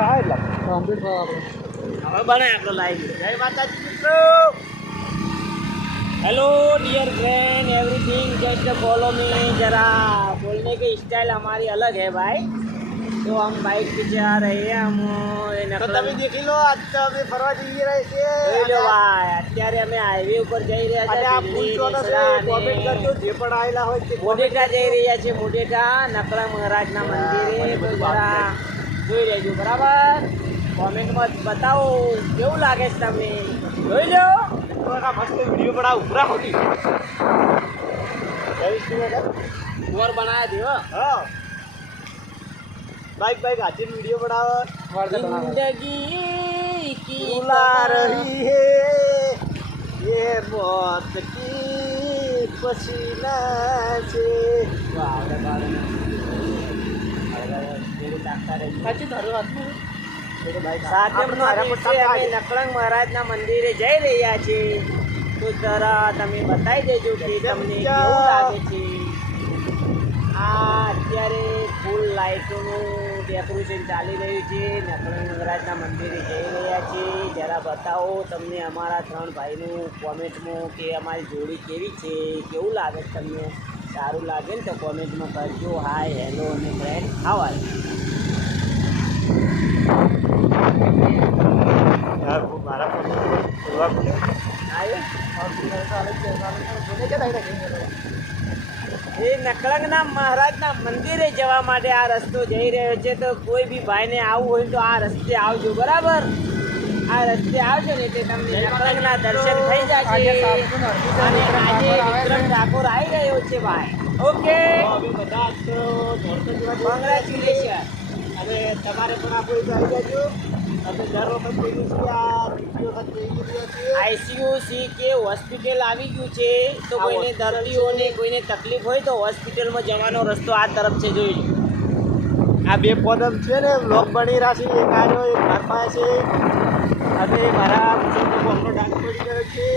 થાય એટલે કમ્પ્લીટ થવા આપણે હવે બનાય આપણે લાઈવ જય માતાજી મિત્રો hello dear friend everything just follow me जरा बोलने की स्टाइल हमारी अलग है भाई तो हम बाइक पे जा रहे हैं हम ये તો नकलम- તમે દેખી લો આજ તો અમે ફરવા જઈ રહ્યા છીએ જોઈ લો ભાઈ અત્યારે અમે હાઈવે ઉપર જઈ રહ્યા અને આ છે પૂછો દિલ્હી, છે નેસડા કોમેન્ટ અને કરજો જે પણ આવેલા હોય તે મોડેટા જઈ રહ્યા છે મોડેટા નકળા મહારાજના મંદિરે તો જરા જોઈ લેજો બરાબર કોમેન્ટમાં બતાવો કેવું લાગે છે તમને જોઈ લો આ મસ્ત વિડીયો બનાવ ઉભરા હોતી જય શ્રી રામ. મોર બનાવ્યા છે હો હા બાઈક બાઈક હાથે વિડીયો બનાવો जिंदगी की बुला रही है ये मौत की पसीना से સાતમનો દિવસે અમે નકળંગ મહારાજના મંદિરે જઈ રહ્યા છીએ તો જરા તમે બતાવી દેજો કે તમને કેવું લાગે છે. આ અત્યારે ફૂલ લાઇટોનું ડેકોરેશન ચાલી રહ્યું છે. નકળંગ મહારાજના મંદિરે જઈ રહ્યા છીએ જરા બતાવો તમને અમારા ત્રણ ભાઈનું કોમેન્ટમાં કે અમારી જોડી કેવી છે? કેવું લાગે છે તમને? સારું લાગે ને તો કોમેન્ટમાં કરજો. હાય હેલો અને ફ્રેન્ડ આવા એ નકળંગના મહારાજના મંદિરે જવા માટે આ રસ્તો જઈ રહ્યો છે તો કોઈ બી ભાઈને આવવું હોય તો આ રસ્તે આવજો બરાબર? આ રસ્તે આવજો ને એટલે તમને નકળંગના દર્શન થઈ જશે. અને આજે ઠાકોર આવી ગયો છે ભાઈ. ઓકે. કોંગ્રેચ્યુલેશન અને તમારે પણ આપો એક આવી જજો અમે દર વખત જઈએ છીએ આ ત્રીજી વખત રહ્યા છીએ. આઈસીયુ સી કે હોસ્પિટલ આવી ગયું છે તો કોઈને દર્દીઓને કોઈને તકલીફ હોય તો હોસ્પિટલમાં જવાનો રસ્તો આ તરફ છે જોઈ આ બે પોદમ છે ને લોક બની રહ્યા છે એક આવ્યો એક ઘરમાં છે. અને મારા પડી ગયો છે.